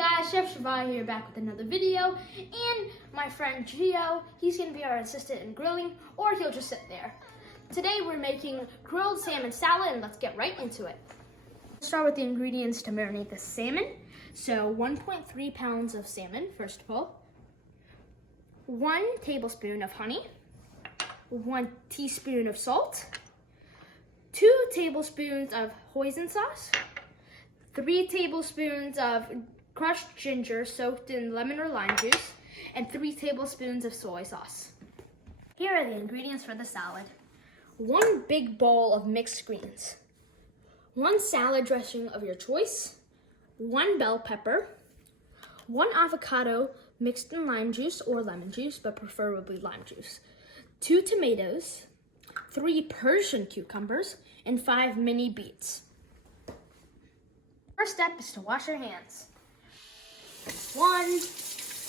guys, Chef Shavai here, back with another video, and my friend Gio, he's going to be our assistant in grilling, or he'll just sit there. Today we're making grilled salmon salad, and let's get right into it. Let's start with the ingredients to marinate the salmon. So 1.3 pounds of salmon, first of all. 1 tablespoon of honey. 1 teaspoon of salt. 2 tablespoons of hoisin sauce. 3 tablespoons of crushed ginger soaked in lemon or lime juice, and 3 tablespoons of soy sauce. Here are the ingredients for the salad. 1 big bowl of mixed greens. 1 salad dressing of your choice. 1 bell pepper. 1 avocado mixed in lime juice or lemon juice, but preferably lime juice. 2 tomatoes. 3 Persian cucumbers, and 5 mini beets. First step is to wash your hands. 1,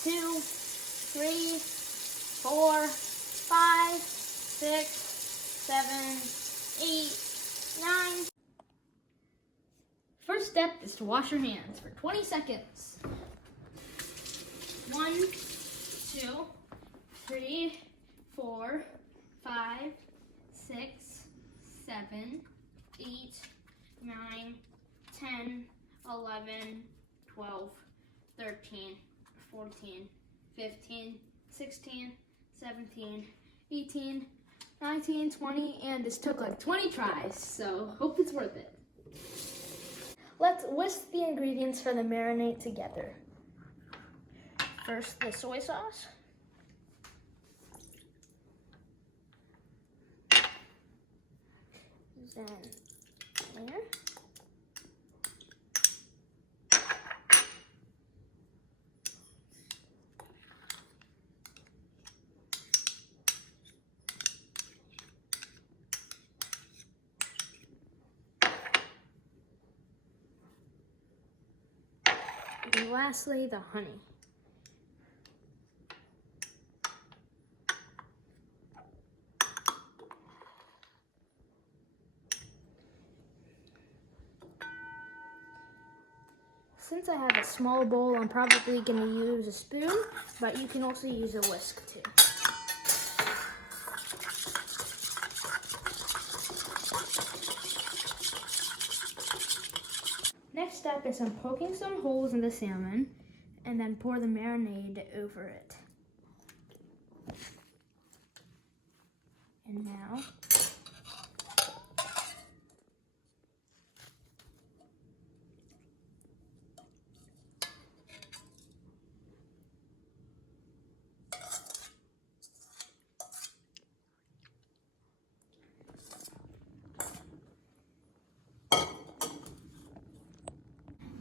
2, 3, 4, 5, 6, 7, 8, 9. First step is to wash your hands for 20 seconds. 1, 2, 3, 4, 5, 6, 7, 8, 9, 10, 11, 12, 13, 14, 15, 16, 17, 18, 19, 20, and this took like 20 tries, so hope it's worth it. Let's whisk the ingredients for the marinade together. First, the soy sauce. Then here. And lastly, the honey. Since I have a small bowl, I'm probably going to use a spoon, but you can also use a whisk too. Next step is poking some holes in the salmon, and then pour the marinade over it. And now,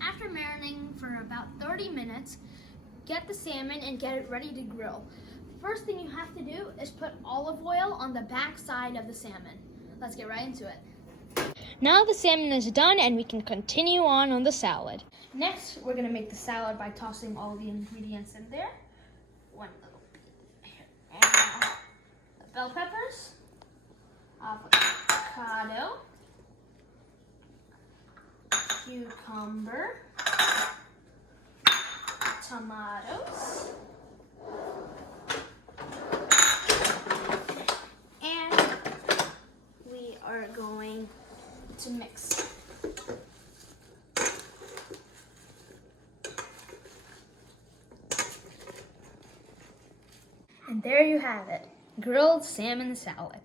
after marinating for about 30 minutes, get the salmon and get it ready to grill. First thing you have to do is put olive oil on the back side of the salmon. Let's get right into it. Now the salmon is done and we can continue on the salad. Next, we're going to make the salad by tossing all the ingredients in there. 1 little bit here. And now the bell peppers, avocado, cucumber, tomatoes, and we are going to mix. And there you have it, grilled salmon salad.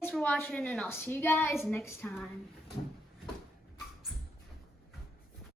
Thanks for watching, and I'll see you guys next time.